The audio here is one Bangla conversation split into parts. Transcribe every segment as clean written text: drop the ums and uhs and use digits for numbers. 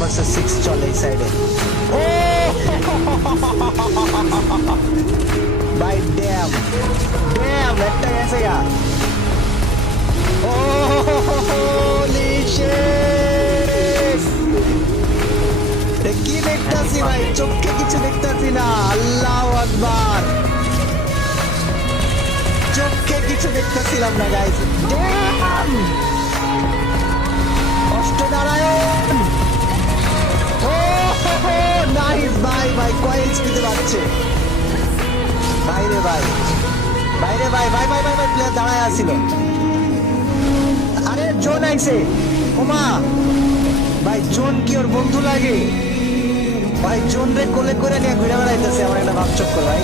ভার্সেস 6 চলে এই সাইডে। ও ভাই ড্যাম ড্যাম একটা গেছে গা। ও কি দেখতেছি ভাই, চোখে কিছু দেখতেছি না। আল্লাহু আকবার, চোখে কিছু দেখতেছিলাম না গাইস। ড্যাম অষ্টনারায়ণ। ও নাইস ভাই, ভাই কয় এইচপিতে বাড়ছে বাইরে ভাই, বাইরে ভাই, ভাই ভাই ভাই ভাই প্লেয়ার দাঁড়ায় আসছিল। আরে জোন আইছে, ওমা ভাই জোন কি ওর বন্ধু লাগে ভাই? জোন রে কোলে করে নিয়ে ঘুরে বেড়াইতেছে আমার একটা ভাব চক্কর ভাই।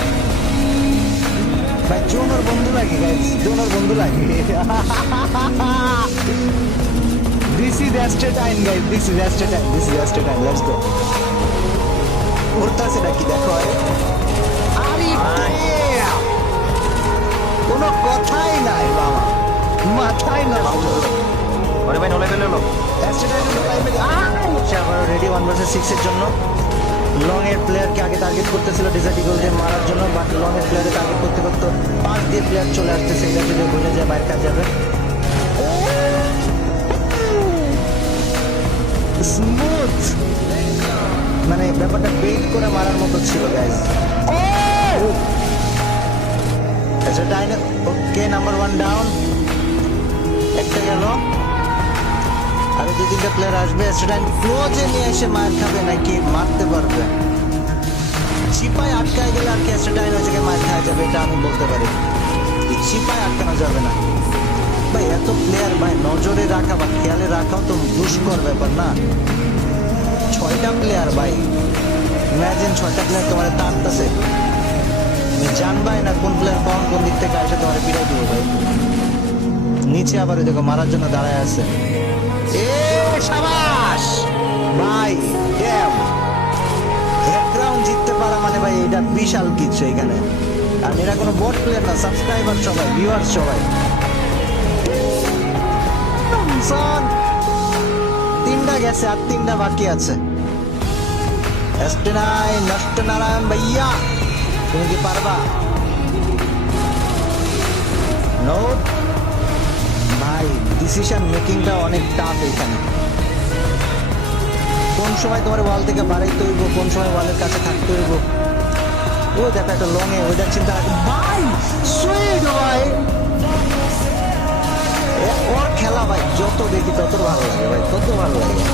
ভাই জোন ওর বন্ধু লাগে গাইস, জোন ওর বন্ধু লাগে। This is Astra time guys, this is Astra time, this is Astra time, let's go. উড়তাছে নাকি দেখো, আরে কোনো কথাই নাই বাবা, মাথায় না। আরে ভাই নোলাই ফেলে হলো। Astra time আবার রেডি 1 ভার্সেস 6 এর জন্য। লং এর প্লেয়ারকে আগে টার্গেট করতেছিল ডিজার্ট ইগলকে মারার জন্য, বাট লং এর প্লেয়ারে টার্গেট করতে করতে পাঁচ দিয়ে প্লেয়ার চলে আসতেছে। এটা যদি ভুলে যায় বাইরে কাজ যাবে। স্মুথ, মানে ব্যাপারটা বেট করে মারার মতো ছিল গাইস। ওকে নাম্বার 1 ডাউন, একটা গেল। আরো 2-3টা প্লেয়ার আসবে। সেটা ক্লোজে নিয়ে এসে মার খাবে নাকি মারতে পারবে? চিপায় আটকায় গেলে আর কি সেটাই ওই জায়গায় মার খাওয়া যাবে, এটা আমি বলতে পারি। চিপায় আটকানো যাবে না ভাই। এত প্লেয়ার ভাই নজরে রাখা বা খেয়ালে রাখাও তো দুষ্কর ব্যাপার না। 6টা প্লেয়ার ভাই, ইমাজিন 6টা প্লেয়ার তোমার টানতেছে, জানবাই না কোন প্লেয়ার কোন দিক থেকে আসে তোমার পিড়াই দিব ভাই। নিচে আবার ওই দেখো মারার জন্য দাঁড়ায় আছে। এ শাবাশ ভাই, ড্যাম এক রাউন্ড জিততে পারা মানে ভাই এটা বিশাল কিছু এখানে। আর এরা কোনো বট প্লেয়ার না, সাবস্ক্রাইবার সবাই, ভিউয়ার্স সবাই। 3টা গেছে আর 3টা বাকি আছে। নষ্টনারায়ণ ভাইয়া তুমি কি পারবা? নো ভাই, ডিসিশন মেকিংটা অনেক টাফ এখানে। কোন সময় তোমার ওয়াল থেকে বাড়াইতে হইব, কোন সময় ওয়ালের কাছে থাকতে হইব। ও দেখো একটা লং এ ওইটার চিন্তা ভাই, সুইট ভাই। ওর খেলা ভাই যত দেখি তত ভালো লাগে ভাই, তত ভালো লাগে।